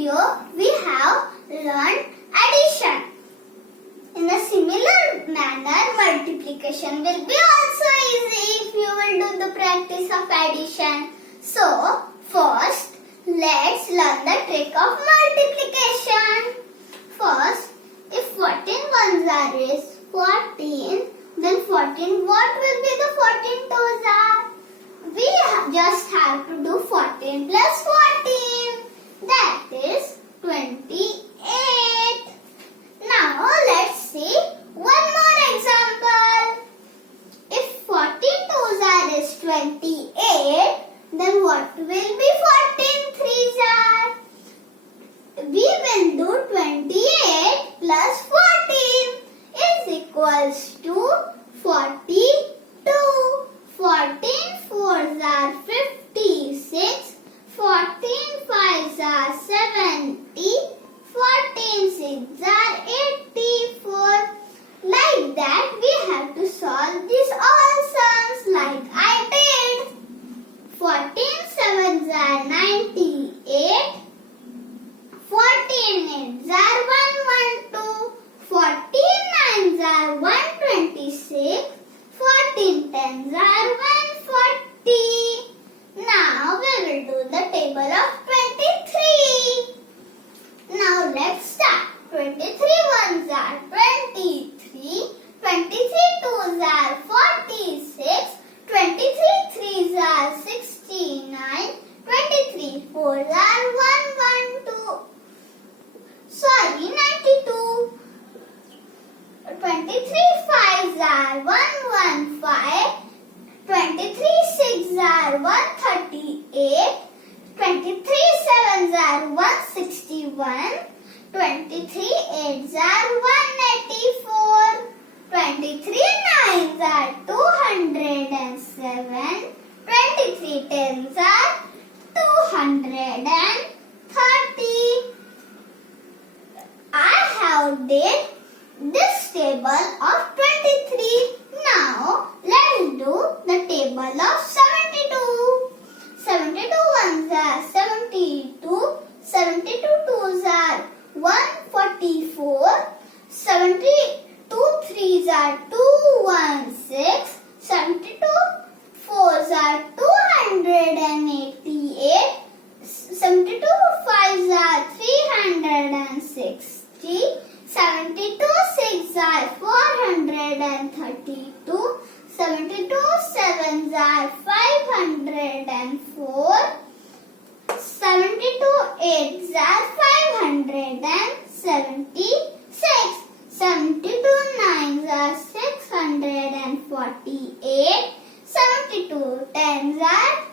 video, we have learned addition. In a similar manner, multiplication will be also easy if you will do the practice of addition. So, first, let's learn the trick of multiplication. First, if 14 ones are is 14, then 14, what will be the 14 twos are? We just have to do 14 plus 14. That is 28. Now let's see one more example. If 14 twos are is 28, then what will be 14 threes are? We will do 28 plus 14 is equals to 42. 14 fours are 56. 14 fives are 70. 14 sixes are 84. Like that, we have to solve these all sums like I did. 14 sevens are 98. 14 eights are 112. 14 nines are 126. 14 tens are 140. Now we will do the table of 23. Now let's start. 23 ones are 23. 23 twos are 46. 23 threes are 69. 23 fours are 112. Sorry, 92. 23 fives are 115. 23 sixes are 138. 23 sevens are 161. 23 eights are 184. 23 nines are 207. 23 tens are 230. I have did this table of 23. Now let's do the table of 72. 72 ones are 72. 72 twos are 144. 72 threes are 216. 72 fours are 288. 72 fives are 360. 72 sixes are 432. 72 sevens are 504. 72 eights are 576. 72 nines are 648. 72 tens are